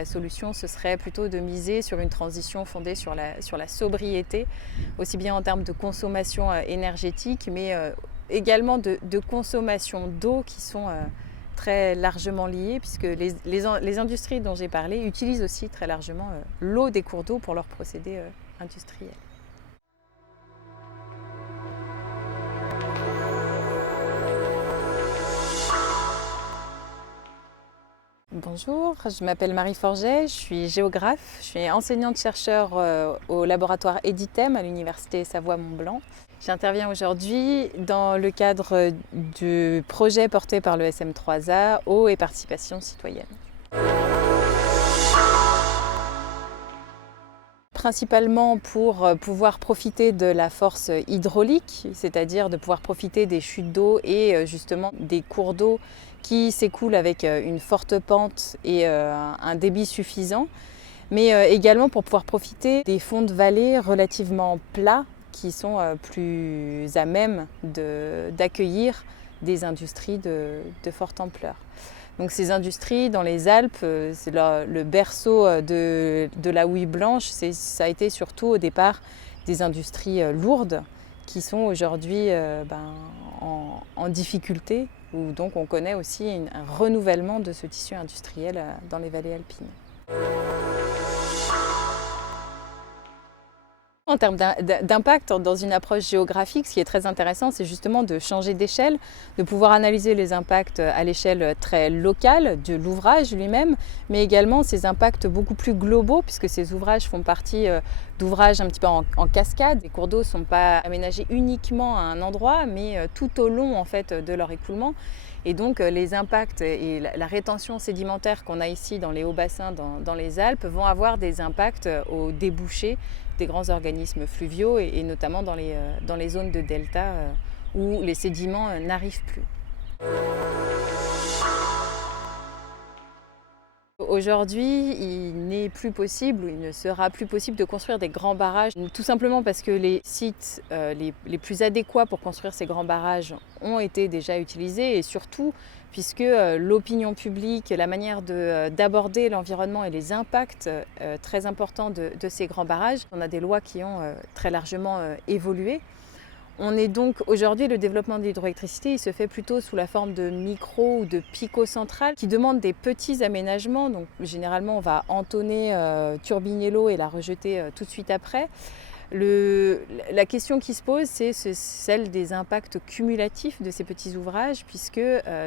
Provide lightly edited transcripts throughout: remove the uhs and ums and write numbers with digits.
la solution, ce serait plutôt de miser sur une transition fondée sur la sobriété, aussi bien en termes de consommation énergétique, mais également de consommation d'eau qui sont très largement liées, puisque les industries dont j'ai parlé utilisent aussi très largement l'eau des cours d'eau pour leurs procédés industriels. Bonjour, je m'appelle Marie Forget, je suis géographe, je suis enseignante-chercheur au laboratoire Editem à l'Université Savoie-Mont-Blanc. J'interviens aujourd'hui dans le cadre du projet porté par le SM3A, Eau et participation citoyenne. Principalement pour pouvoir profiter de la force hydraulique, c'est-à-dire de pouvoir profiter des chutes d'eau et justement des cours d'eau qui s'écoulent avec une forte pente et un débit suffisant, mais également pour pouvoir profiter des fonds de vallée relativement plats qui sont plus à même d'accueillir des industries de forte ampleur. Donc ces industries dans les Alpes, c'est le berceau de la houille blanche, ça a été surtout au départ des industries lourdes qui sont aujourd'hui en difficulté, où donc on connaît aussi un renouvellement de ce tissu industriel dans les vallées alpines. En termes d'impact dans une approche géographique, ce qui est très intéressant, c'est justement de changer d'échelle, de pouvoir analyser les impacts à l'échelle très locale de l'ouvrage lui-même, mais également ces impacts beaucoup plus globaux, puisque ces ouvrages font partie d'ouvrages un petit peu en cascade. Les cours d'eau ne sont pas aménagés uniquement à un endroit, mais tout au long en fait, de leur écoulement. Et donc les impacts et la rétention sédimentaire qu'on a ici dans les hauts bassins, dans les Alpes, vont avoir des impacts au débouché des grands organismes fluviaux et notamment dans les zones de delta où les sédiments n'arrivent plus. Aujourd'hui, il n'est plus possible, ou il ne sera plus possible de construire des grands barrages, tout simplement parce que les sites les plus adéquats pour construire ces grands barrages ont été déjà utilisés, et surtout puisque l'opinion publique, la manière d'aborder l'environnement et les impacts très importants de ces grands barrages, on a des lois qui ont très largement évolué. On est donc aujourd'hui, le développement de l'hydroélectricité, il se fait plutôt sous la forme de micro ou de picocentrales qui demandent des petits aménagements. Donc généralement, on va entonner, turbiner l'eau et la rejeter tout de suite après. La question qui se pose, c'est celle des impacts cumulatifs de ces petits ouvrages, puisque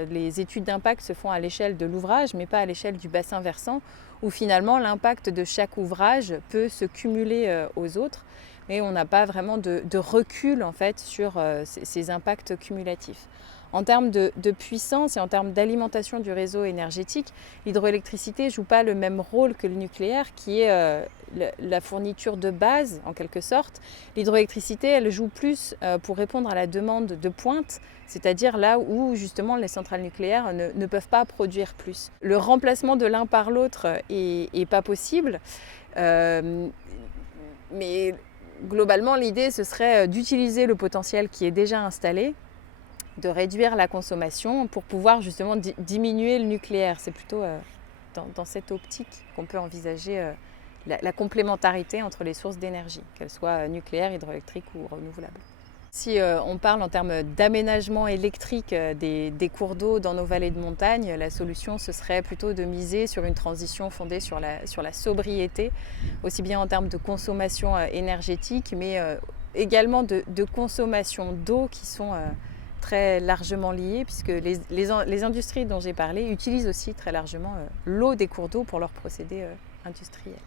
les études d'impact se font à l'échelle de l'ouvrage, mais pas à l'échelle du bassin versant, où finalement l'impact de chaque ouvrage peut se cumuler aux autres. Et on n'a pas vraiment de recul en fait, sur ces impacts cumulatifs. En termes de puissance et en termes d'alimentation du réseau énergétique, l'hydroélectricité ne joue pas le même rôle que le nucléaire, qui est la fourniture de base en quelque sorte. L'hydroélectricité, elle joue plus pour répondre à la demande de pointe, c'est-à-dire là où justement les centrales nucléaires ne peuvent pas produire plus. Le remplacement de l'un par l'autre est pas possible, mais globalement, l'idée, ce serait d'utiliser le potentiel qui est déjà installé, de réduire la consommation pour pouvoir justement diminuer le nucléaire. C'est plutôt dans cette optique qu'on peut envisager la complémentarité entre les sources d'énergie, qu'elles soient nucléaires, hydroélectriques ou renouvelables. Si on parle en termes d'aménagement électrique des cours d'eau dans nos vallées de montagne, la solution ce serait plutôt de miser sur une transition fondée sur la sobriété, aussi bien en termes de consommation énergétique, mais également de consommation d'eau qui sont très largement liées, puisque les industries dont j'ai parlé utilisent aussi très largement l'eau des cours d'eau pour leurs procédés industriels.